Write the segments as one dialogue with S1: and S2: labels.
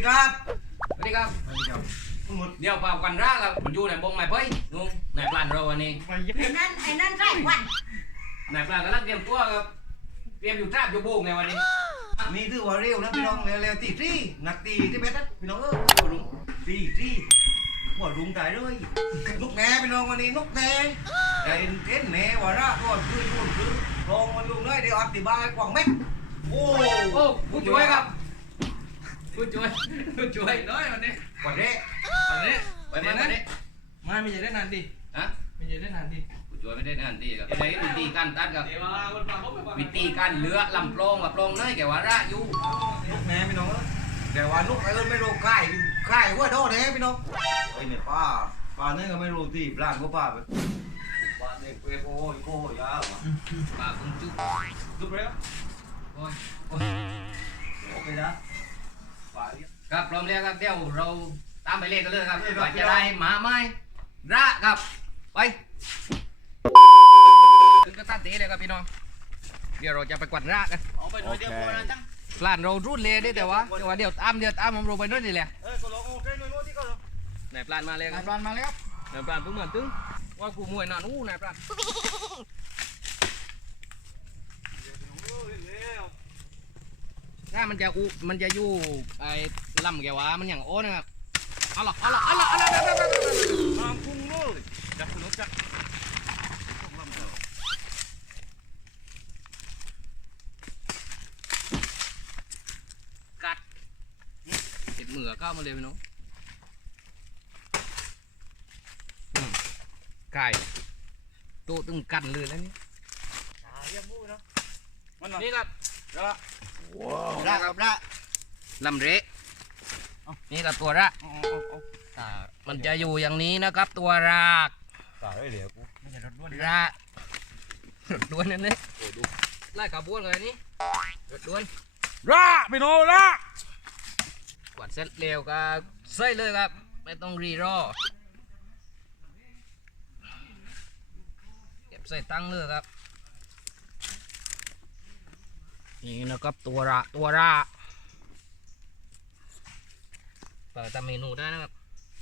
S1: ครับ
S2: สวัสดีครับเดี๋ยวเปล่ากันร่าครับมันอยู่ในบงไม้เพ้ยนุ่งในปลานเราวันนี้
S3: ไอ้นั่นไร่ควัน
S2: ในปลานกำลังเตรียมตัวครับเตรียมอยู่ทราบอยู่บุกในวันนี้
S1: มีถือว่าเร็วนะพี่น้องเร็วตีที่หนักตีที่เบ็ดนะพี่น้องหัวลุงตีหัวลุงตายเลยนกแหน่พี่น้องวันนี้นกแหน่ใจเต้นแหน่ว่าร่าตัวคือลองมันลุงเลยเดี๋ยวอธิบายกว่างเม็ดโอ้
S2: ผู้ช่วยครับผู้ช่วย
S4: น้อยวันนี้
S1: กว่าเด้
S4: วันนี้
S2: ไปมาวันนี้
S4: ไม่ใช่ได้นานดิ
S2: ฮะ
S4: ไม่ใช่ได้นานดิ
S2: ผู้ช่วยไม่ได้นั่นดีครับในวิธีการตัดครับ
S4: เดี๋ยวมาวันปลาเขาไปปลา
S2: วิธีการเลือลำโปร่งกับโปร่งน้อยแกว่าร่าอยู่
S1: นกแหน่พี่น้องแต่ว่านกไอ้เอิ้นไม่รู้ค่ายว่าโดนแหน่พี่น้องไอ้เนี่ยป้าเนี่ยก็ไม่รู้ตีปลานก็ป้าไปป้าเด็กเว้ยโอ้ยยาวอ่ะ
S2: ปากคุณจุ๊บ
S4: ดูไปแล้ว
S2: โอ้ย
S1: โอเคนะป้าเรียก
S2: ครับพร้อมแล้วครับเดี๋ยวเราตามไปเลขกันเลยครับว่าจะได้หมาไหมร่าครับไปถึงก็ตัดเตะเลยครับพี่น้องเดี๋ยวเราจะไปกวาดร่ากัน
S4: เอาไปหน่อยเดียวพอนะจัง
S2: ปลานเรารูดเลยได้แต่ว่าเดี๋ยวตามผมลงไปด้วยนี่แหละ
S1: ก็ลองโอเคหน่อยที่ก็ลอง
S2: ไหนปลานมาเลยครับ
S4: ปลามาเลยครับ
S2: ไหนปลานเพิ่งเหมือนตึ้งว่ากูมวยนอนอู้ไหนปลานถ้ามันจะอยู่ไอ้ลำแกว่ามันอย่างโอ้นะครับเอาล่ะ
S1: ทางพุ่งเลยจับคุณจับต้องลำเต่า
S2: กัดเห็ดเหมือเข้ามาเลยพี่น้องไก่ตัวตึงกันเลยแล้วนี่
S1: เรียกมู้เนาะมัน
S2: นี่ครับ
S1: ได้ครับได้
S2: ลำเละนี่กับตัวระมันจะอยู่อย่างนี้นะครับ ตัวราก
S1: ตายเหลียวกูไม่ใช่รถด้วน
S2: รากรถด้วนนั่นเลยไล่ขบวนเลยนี่รถด้วน
S4: ร่าไปโน่ร่าก
S2: วาดเสร็จเร็วก็ใส่เลยครับ ไม่ต้องรีรอเก็บใส่ตั้งเลยครับนี่นะครับตัวระเปิดทำเมนูได้นะครับ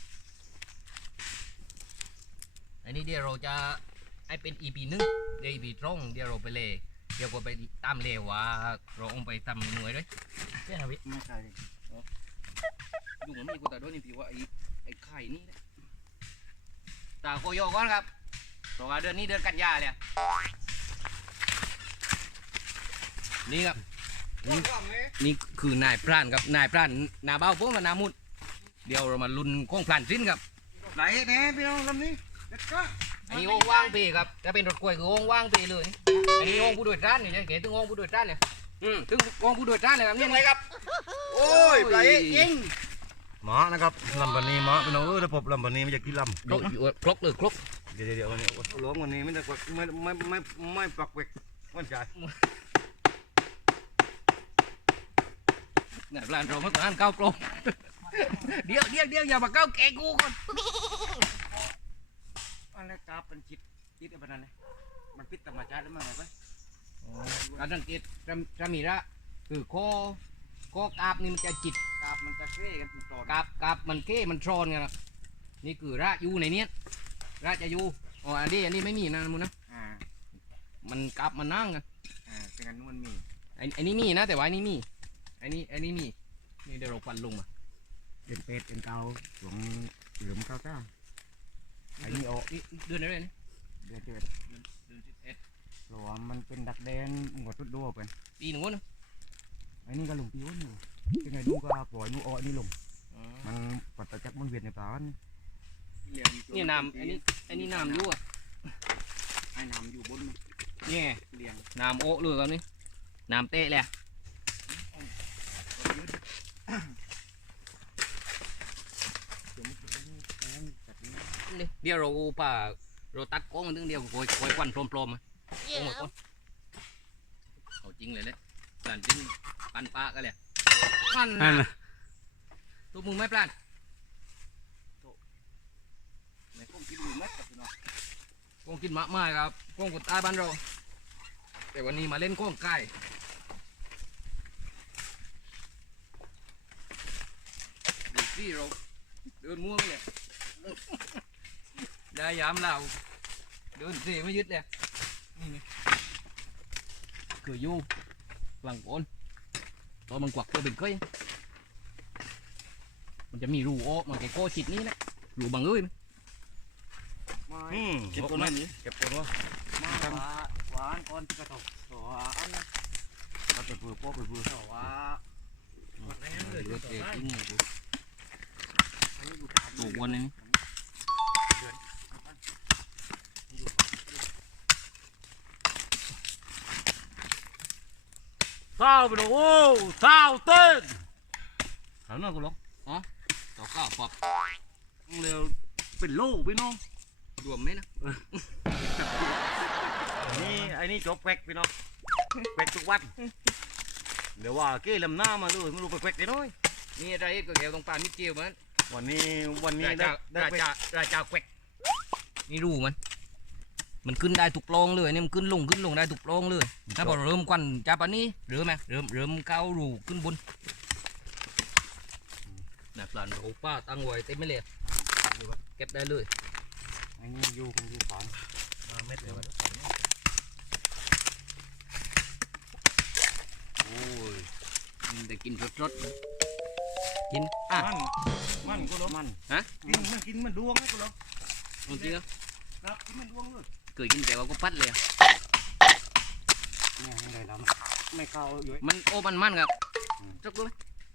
S2: อันนี้เดี๋ยวเราจะให้เป็น EP 1เดี๋ยว EP ตรงเดี๋ยวเราไปเลยเดี๋ยวก็ไปตามเลยว่าเราเอาไปทำเมนูอะไรด้วยใช่ไหมพี่
S1: ไม่ใช่
S2: ยุ่งมันมีกูแต่ด้วยนี่พี่ว่าไอ้ไข่นี่นะตาโคโยก่อนครับเพราะว่าเดือนนี้เดือนกันยาเลยนี่ครับนี่คือนายพรานครับนายพรานนาเบ้าพวกมันนามุดเดี๋ยวเรามาลุ้นกองพรานสิ้นครับ
S1: ไหนแน่พี่น้องลำนี้เด็ดก็
S2: อันนี้โอ่งว่างปีครับจะเป็นรถกล้วยคือโอ่งว่างปีเลยอันนี้โอ่งผู้โดยสารนี่ใช่เก๋ถึงโอ่งผู้โดยสารเนี่ยถึงโอ่งผู้โดยสารเลยครับนี่อะไรครับ
S1: โอ้ยไหนยิงหมานะครับลำบันนี้หมาพี่น้องระบบลำบันนี้มันจะกี่ลำ
S2: ครกครกเลยครก
S1: เดี๋ยววันนี้หลวงวันนี้ไม่ได้กดไม่ปักเวกวันใจ
S2: เนี่ยร้านเราไม่ต้องอ่านก้าวกลมเดี๋ยวอย่ามาก้าวแกกูก่อน
S1: อะไรกาเป็นจิตอะไรแบบนั้นเลยมันพิษธรรมชาติแล้วมั้งไงไป
S2: การสังเกตจะมีละคือโคกาบนี่มันจะจิต
S1: กาบมันจะเค้กันต่อก
S2: าบมันเก้มันโทรนกันครับนี่คือระอยู่ในเนี้ยระจะอยู่อ๋ออันนี้ไม่มีนะมุนนะมันกาบมันนั่งกัน
S1: เป็นกันมันมี
S2: ไอ้นี่มีนะแต่ว่าไอ้นี่มีไอ้นี่มีนี่เดี๋ยวเราควันลงมา
S1: เป็นเป็ดเป็นเกาหลวงเหลือมเกาต้า
S2: ไอ้นี่ออกนี่เดือนอะไรเนี่ย
S1: เดือด
S2: เดือน11
S1: หลวงมันเป็นดักแดนหมดทุกดวงเป็น
S2: ปีหนึ่งวะเนอะ
S1: ไอ้นี่ก็ลงปีอ้นอยู่ยังไงดูก็ปล่อยนูอ้อนี่ลงมันปัดจักมันเวียนในป่านี่
S2: นี่น้ำไอ้นี่น้ำอยู่อ่ะ
S1: ไอ้น้ำอยู่บน
S2: นี่
S1: เลี้ยง
S2: น้ำโอ๊เลยครับนี่น้ำเตะเลยนี่เดี๋ยวเราตัดโค้งมันถึงเดียวโอยควันโปรมๆมาโค้งหมดก้นเอาจริงเลยเนี่ยการจริงปันปลากันเลยปันตัวมึงไม่ปลาน
S1: ในพวกกินดูแม็กกับพี่น้อง
S2: โค้งกินมะไม้ครับโค้งกดตายบ้านเราแต่วันนี้มาเล่นโค้งไก่ที่เราเดินมั่วไปเลยได้ยามเราเดินเสียไม่ยึดเลยนี่คืออยู่หลังก้นตัวมันกวักตัวเป็นก้อยมันจะมีรูโอ้มันแกโก้ชิดนี้นะรูบังเอ้ย
S1: เก็บตัวนั้นเก็บตัวนู้น
S4: หวานก่อนกระทบตัวอันนั้น
S1: มาเปิดเพื่อพ่อเปิดเพื่อ
S4: แต่ว่า
S2: เลือดเองจริงถูกวันนี้
S1: เท้าไปดูโอ้เท้าเต้นหันหน้ากูลง
S2: ต่อข้าวปอบ
S1: เร็วเป็นโล่พี่น้อง
S2: รวมไหมนะ
S1: นี่ไอ้นี่จบแควกพี่น้องแควกทุกวันเดี๋ยวว่าเก้ลำหน้ามาด้วยไม่รู้ไปแควกได้น้อย
S2: นี่อะไรก็เกี่ยวตรงปลามิดเกลียวมัน
S1: วันนี้ได้แควก
S2: ราชาแควกนี่รูมันขึ้นได้ทุกโปร่งเลยนี่มันขึ้นลงได้ทุกโปร่งเลยถ้าพอเริ่มควันจับอันนี้เริ่มไหมเริ่มเก้ารูขึ้นบนน่ะปลาโอ้ป้าตั้งไว้เต็มไม่เลยเก็บได้เลย
S1: ไอ้นี่อยู่ฝันเม็ดเลยวะ
S2: โอ้ยมันได้กินสดๆกิน
S1: มันกูเหรอมัน
S2: ฮะ
S1: กินมันดวงนะกูเหรอ
S2: จริงเหรอ
S1: ครับกินมันดวงเลย
S2: เคยกินแต่ว่าก็พัดเลยอะ
S1: เนี่ยไม่ได้แล้วไม่เข้าอยู่
S2: มันโอ้มันครับจักรู้ไหม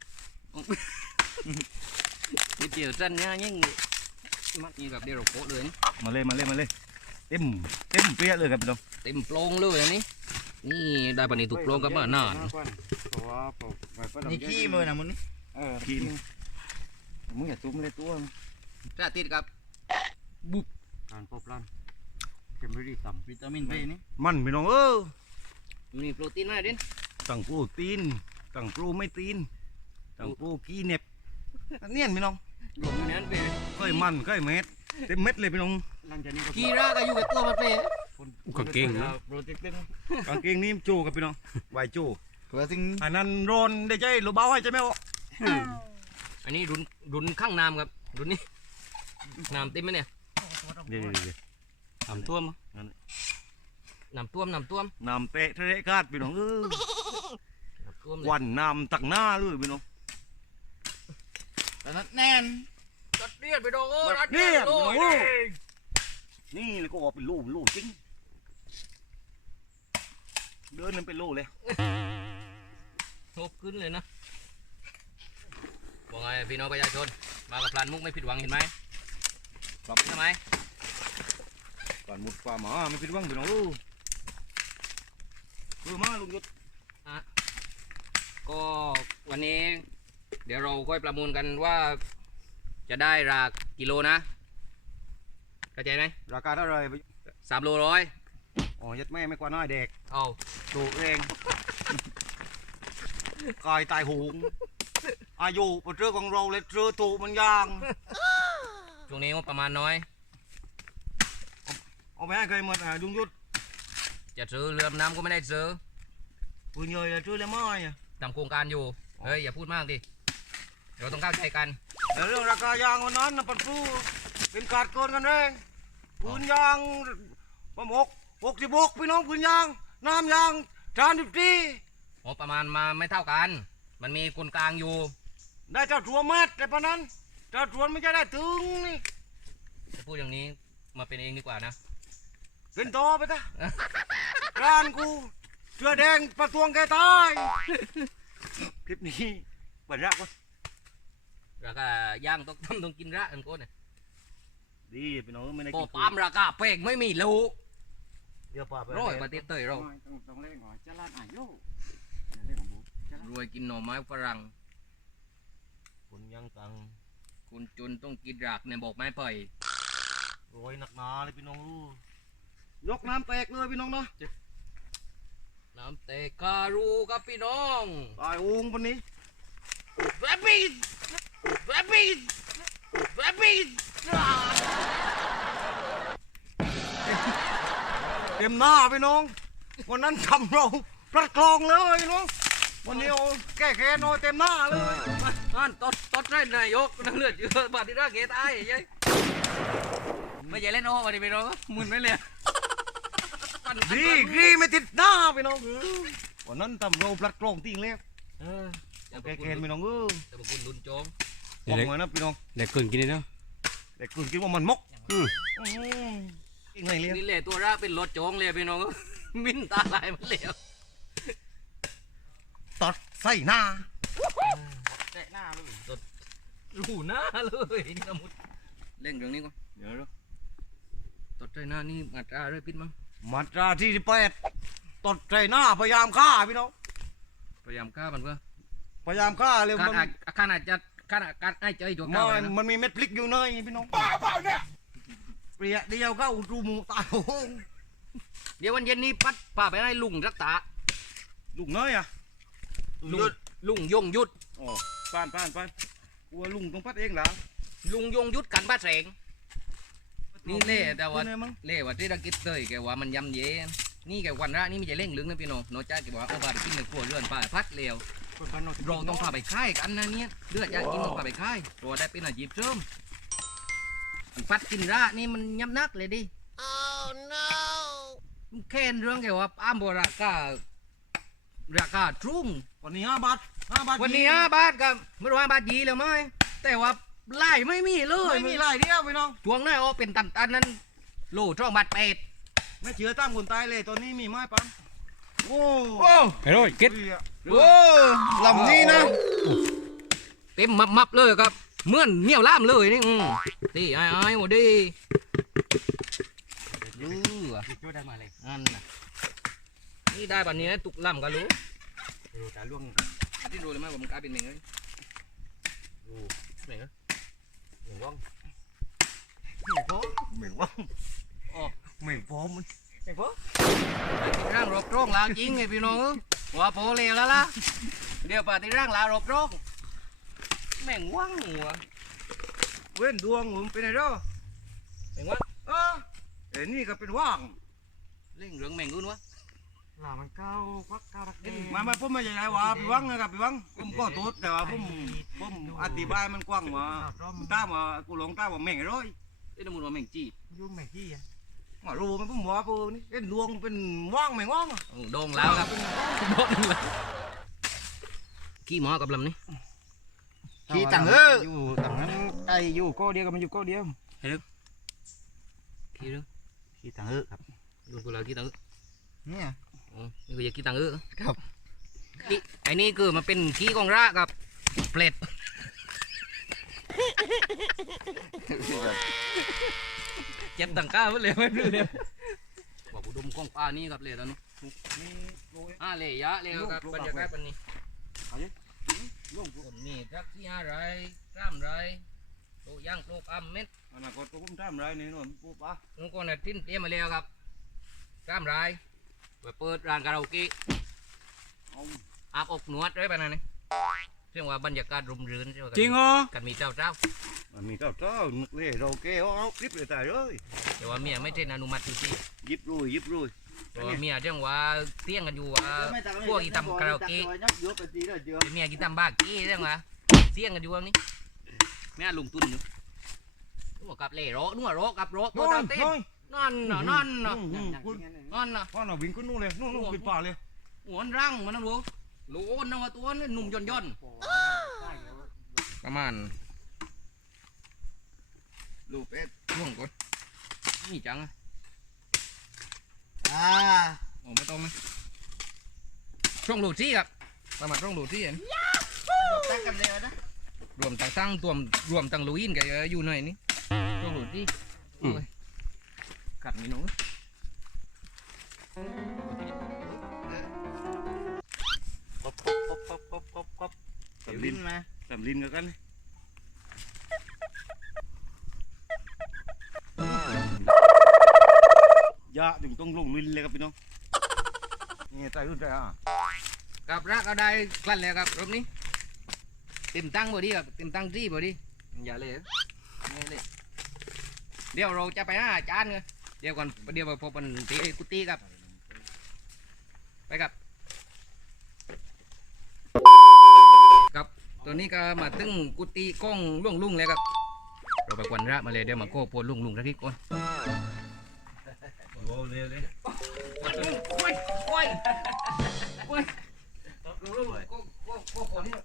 S2: นี่เจียวสั้นเนี่ยยิ่งนี่แบบเดี๋ยวเราโคเลยนี่
S1: มาเลยเต็มเปี้ยเลยครับพี่น้อง
S2: เต็มโปร่งเลยอันนี้นี่ได้ปานนี้ถูกโปร่งกับบ้านนาน
S4: นี่ขี้มือนะมึงนี่
S1: กินมึงอย่าตุ้มเลยตัว
S2: จ้าติดครับ
S1: การพบรันเข็มรีต่ำ
S4: วิตามินเบนี่
S1: มันพี่น้อง
S2: มีโปรตีนมากดิน
S1: ตั้งปูตีนตั้งปูไม่ตีนตั้งปูกี้เน็บเนียนพี่น้อง
S2: รวมอยู่ในนั้นเป็น
S1: ก้อยมันก้อยเม็ดเต็มเม็ดเลยพี่น้อง
S2: กีราก็อยู่กับตัวมันเป็น
S1: กางเกงนะกางเกงนี่โจกับพี่น้องไหวโจ
S4: เผื่อสิ่ง
S1: อันนั้นโรนได้ใจหรือเบาให้ใจไหมวะ
S2: อันนี้รุนข้างน้ำครับรุนนี้น้ำเต็มไหมเนี่ย
S1: เดี๋ยว
S2: น้ำท่วมน้ำท่วม
S1: น้ำเตะทะเลกาดพี่น้อง
S2: น้ำท่วมเลย
S1: วันน้ำตักหน้าเลยพี่น้อง
S4: แต่นั้นแน่น
S2: รัดเลียดไปโดนรัด
S1: เนี่
S2: เลีย
S1: ย
S2: ดโอ้ย
S1: นี่เลยก็ว่าเป็นลูกจริงเดินนั้นเป็นลูกเลย
S2: ทบขึ้นเลยนะว่าไงพี่น้องประชาชนมากับพลานมุกไม่ผิดหวังเห็นไหมปรับใช่ไหม
S1: ก่อนหมดความหมาไม่ผิดหวังพี่น้องมาลุงยุทธ
S2: ก็วันนี้เดี๋ยวเราค่อยประมูลกันว่าจะได้ราคากิโลนะเข้าใจไหม
S1: ราคาเท่าไร
S2: 3 โล 100
S1: อ๋อยัดแม่ไม่กว่าน้อยเด็ก
S2: เอา
S1: ถูกเองกายตายหงอายุปัจจุบันของเราเลยเจอถูกมันยาง
S2: ช่วงนี้งบประมาณน้อย
S1: เอาไปให้ใครหมดลุงยุทธ
S2: จะซื้อเรือดำน้ำก็ไม่ได้ซื้อ
S1: ปืนเยยซื้อแล้วไม่อะ
S2: ทำโครงการอยู่เฮ้ยอย่าพูดมากดิเราต้องเข้าใจกัน
S1: แต่เรื่องราคายางวันนั้นนะปัจจุเป็นขาดเกินกันเองปืนยางประม66พี่น้องปืนยางน้ำยาง34
S2: งบประมาณมาไม่เท่ากัน มันมีคนกลางอยู่
S1: ได้เจ้าถัวเม็ดแต่ปะนั้นเจ้าถัวไม่ใช่ได้ถึงนี่
S2: จะพูดอย่างนี้มาเป็นเองดีกว่านะ
S1: เป็นต่อไปซะร้านกูเสื้อแดงประท้วงแกตายคลิปนี้เปิดรักวะ
S2: แล้วก็ย่างต้องกินระอันโก้เนี่ย
S1: ดีพี่น้องไม่ได้
S2: พอ
S1: กิน
S2: ปามราคาแพงไม่มีรู้
S1: เดี๋ยวป้าไป
S2: ร้อยประเทศเตยเรา
S4: ต้องเล่นหน่อยจะลาดอายุ
S2: รวยกินหน่อไม้ฝรั่ง
S1: คนยังตัง
S2: คนจนต้องกินรากในบอกไม้ไผ่
S1: รวยหนักหนาเลยพี่น้องยกน้ำแตกเลยพี่น้องเนาะ
S2: น้ำเตะการูครับพี่น้อง
S1: ตายองค์วันนี้
S2: แบบบี้
S1: เต็มหน้าพี่น้องวันนั้นทำเราพลัดคลองเลยพี่น้องวันนี้เอาแก้แค้นเอาเต็มหน้าเลย
S2: นั่นตดไรนายกนั่งเลือดเยอะบาดที่ร่างเกตายยัยไม่ใช่เล่นโอ้มาดิพี่น้องมึนไม่เลย
S1: กรีไม่ติดหน้าพี่น้องวันนั้นทำโรปลัดกล้องติ้งแล้ว
S2: จะ
S1: แกเกณฑ์พี่น้อง
S2: จะบอกคุณลุนโจม
S1: บอกมานะพี่น้อง
S4: เด็กกลืนกินได้เนาะ
S1: แต่คุณคิดว่ามันมกอีกไงเลี้ย
S2: นี่แหละตัวร่าเป็นรถโจงเลยพี่น้องมิ้นตาลายมันเหลว
S1: ตอดใส่หน้า
S4: แตะหน้าเลย
S2: รูหน้าเลยนี่ละมุดเล่นเรื่องนี้ก่อน
S1: เดี๋ยว
S2: ตดใจหน้านี่อัตราเลยพิษมั้ง
S1: มาตราที่8ตอดใส่หน้าพยายามฆ่าพี่น้อง
S2: พยายามฆ่ามันเพื่อ
S1: พยายามฆ่าเลย
S2: การ
S1: มัน
S2: อาจจะการให้เจอตัวเก่านะ
S1: มันมีเม็ดพริกอยู่ในพี่น้องบ้าเนี่ยเปรี้ยเดียวก็อุดรูหมูตายโหง
S2: เดี๋ยววันเย็นนี้ปัดป่าไปให้ลุงรักษา
S1: ลุงน้อยอ่ะ
S2: ลุงยงยุทธ
S1: อ๋อป้านกลัวลุงต้องพัดเองเหรอ
S2: ลุงยงยุทธกันบ้าแสงนี่เล่แต่ว่า
S1: เนี่ยมั้ง
S2: เล่ว่าที่ตะกิดเลยแกว่ามันยำเย็นนี่แกวันแรกนี่มีใจเล่งลึงนะพี่น้องน้อยจ้าแกว่าเอาไปกินในครัวเรือนป่าพัดเร็วเราต้องพาไปค่ายกันนะเนี่ยเลือดอยากกินต้องพาไปค่ายตัวได้เป็นอาชีพเสริมพัดกินระนี่มันยำนักเลยดิแค่เรื่องแกว่าอ้ามโบราคาทุ่ง
S1: วันนี้5 บาท
S2: วันนี้5 บาทกับไม่รู้5 บาทยีแล้วไหมแต่ว่าไล่ไม่มีเลย
S1: ไม่มีไรเดียวพี่น้อง
S2: ช่วงนั้นเอาเป็นตันนั้นโลช่องบาทเป็ด
S1: ไม่เชื่อตามคนตายเลยตอนนี้มีไม้ปั๊มโอ้
S4: เฮ้ยเก็ต
S1: โอ้ลำนี้นะ
S2: เต็มมับเลยครับเหมื่อนเหนียวล่ามเลยนี่ตีไอ้หมดดิดูอ่ะ
S4: ช่วยได้มาเลย
S2: อันน่ะนี่ได้แบบนี้ตุกล่ำก็รู้
S4: ดูตาล่วง
S2: ที่รู้เลยไหมว่ามันกลายเป็นเหม่งเลย
S4: ดูเหม่งเหม่งว่อง
S1: เหม็นว่า
S2: อ๋อ
S1: เหม็นพร้อมมัน
S4: เหม่งว่อง
S2: ที่ร่างรบโรงลาวจริงไงพี่น้องว่าโปเลวแล้วล่ะเดี๋ยวป่าที่ร่างลาวรบโรงแม่งว่างหัว
S1: เว้นดวงผมเป็นไงเด้อ
S2: แม่งว่าง
S1: เอ็นี่ก็เป็นว่าง
S2: เล่งเรื่องแม่งรุ่นวะ
S4: หลามันเก้าควักเก้ารักเด้
S1: มาผมไม่ใช่ไรวะพี่วังนะครับพี่วังผมก็โทษแต่ว่าผมอธิบายมันกว้างว่าตามว่ากูหลงตามว่าแม่งร้อย
S2: ไอ้น้ำมันว่าแม่งจี้
S4: ยุ่งแม่กี้อ่ะ
S1: มารู้มันผมว่าปูนี่เอ็นดวงเป็นว่างแม่งว่าง
S2: โด่งแล้วครับโดนเลยขี้หมอกับลำนี้
S1: ขี้ตัง
S4: อยู่ต่างนั้นไก่อยู่ก้อเดียวกับมันอยู่ก้อเดียว
S2: ขี้เด้อ
S4: ขี้ต่างครับ
S2: ดูกูแล้วขี้ตัง
S4: เนี่ย
S2: อ๋อนี่คืออยากขี้ตัง
S4: ครับ
S2: ไอ้นี่คือมันเป็นขี้กองรากับเปล็ดเจ็บตังก้าไปเลยไม่รู้เลยบอกอุดมกองปลานี่ครับเลยตอนนี้เลยยะเลยครับบรรยากาศวันนี้คนนี่ทักที่5 ไร่3 ไร่ปลูกย่างปลูกอ้ำเม็ด
S1: อนาคตผมทำไรนี่นู่นปูปะ
S2: นุก็เนี่ยทิ้นเตรียมมาแล้วครับ3 ไร่ไปเปิดร้านคาราโอเกะอาบอบนวดด้วยไปนั่นนี่เรียกว่าบรรยากาศร่มรื่น
S4: จริงเหรอ
S2: กันมีเจ้า
S1: มันมีเจ้านึกเลยเราเก้เอาคลิปเลยตายเลย
S2: แต่ว่าเมียไม่เซ็นอนุมัติอยู่ที่
S1: ยิบรุย
S2: แต่ว่าเมียเรื่องว่าเตี้ยงกันอยู่ว่าพวกอีตำคาราโอเกะเมียกีตำบากี้เรื่องว่าเตี้ยงกันอยู่ว่านี้แม่ลุงตุนอยู่นู่นกับเล่โรนู่นโรกับโรตัวเต้นนั่นน่ะนั่นน่ะ
S1: พ่อหน่าวิ่งขึ้นนู่นเลยนู่นปิดป่าเลย
S2: หัวรังมันนะรู้รู้นะว่าตัวนี่หนุ่มย่นประมาณลูกเป็ดช่วงก่อนนี่จังโอ้ไม่ต้องไหมช่วงโหลดที่ครับประมาณช่วงโหลดที่เห็นตั้งกันเลยนะรวมตั้งรวมตั้งลุยนกันอยู่หน่อยนี่ช่วงโหลดที่กัดมีหนู
S1: สำลินมาสำลินกันยาถึงต้องลงลินเลยครับพี่น้องนี่ใจรุ่นใจ
S2: กับรักเอาได้กลั่นเลยครับรอบนี้เต็มตั้งบ่ดีครับเต็มตั้งที่บ่ดีอย่าเลยไม่เลยเดี๋ยวเราจะไปหาอาจารย์กันเดี๋ยวก่อนเดี๋ยวพบกันที่กุฏิครับไปครับ
S1: เ
S2: ตัวนี้ก็มาตึ้งกุฏิกล้องลุงเลยครับเราไปกวนระมาเลยเดี๋ยวมาโก้ปวดลุงสักทีก่อน
S1: โอ้เร็วเลย
S2: โอ้ยลุงโก้ปวดนี่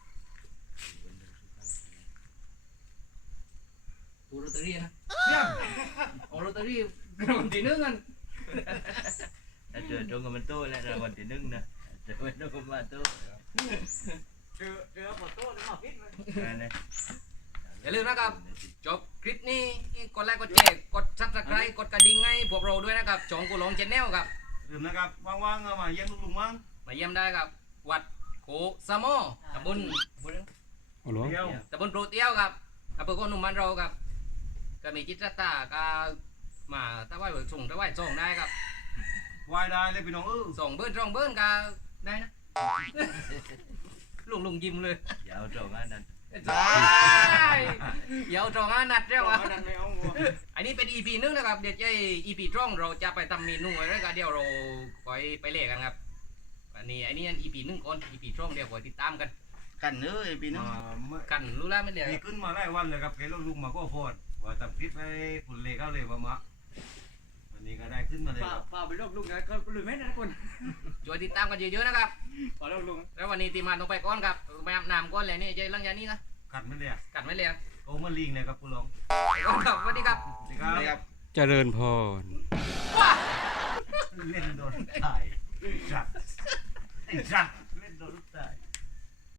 S2: ตัวลอตเตอรี่นะเนี่ยเอาลอตเตอรี่รางวัลที่หนึ่งกัน
S4: ถ้าเจอตรงกับมันโตแล้วรางวัลที่หนึ่งนะเจอไม่ตรงกับมันโต
S1: เจอขอโทษมาพิษเลย
S2: อย่าลืมนะครับจบคลิปนี้กดไลค์กดแชร์กดซับสไครต์กดกระดิ่งให้พวกเราด้วยนะครับช่องกูหลงแชนแนลครับ
S1: ลืมนะครับว่างๆเอามาเยี่ยมลุงมั้ง
S2: มาเยี่ยมได้ครับวัดโคสะโมตำบล
S1: เดียว
S2: ตำบลโปรเตียวครับอำเภอโคกหนุ่มบ้านเราครับก็มีจิตรตาก็มาตะไว้ส่งตะไว้ส่งได้ครับ
S1: วายได้เลยพี่น้อง
S2: ส่งเบิ้ลก็ได้นะ ลุงยิ้มเลย
S4: อย่าเอาตรงนั้นนั่น
S2: เดี๋ยวตรงนั้นนัดเรียกว่า
S1: ไม่เอา
S2: อันนี้เป็น EP นึงนะครับเดี๋ยวจะ EP ตรงเราจะไปทำเมนูอะไรกันเดี๋ยวเราไปเล่กันครับอันนี้EP นึงก่อน EP ตรงเดี๋ยวคอยติดตามกัน
S4: กันเอ้ยพี่น้อง
S2: กันรู้แล้วไม่เดี๋ยว
S1: มีขึ้นมาได้วันเลยครับเกลุงมาก็ฟอดว่าทำคลิปให้คุณเลเขาเลยว่ามะวันนี้ก็ได้ขึ้นมาเลย
S4: ฝ่าไปลบลุงนะก็ลุยแม่นะคน
S2: ช่วยติดตามกันเยอะๆนะครับ
S4: ฝ่าลบลุง
S2: แล้ววันนี้ทีมงานต้องไปก่อนครับไปอาบน้ำก่อนเลยนี่จะลังยานี้นะ
S1: กัดไม่เลย
S2: กัดไม่เลย
S1: โอ้มันลิงเลยครับคุณลอง
S2: ครับสวัสดีครับ
S1: สวัสดีครับ
S5: เจริญพร
S1: เล่นโดนถ่ายจัดจัด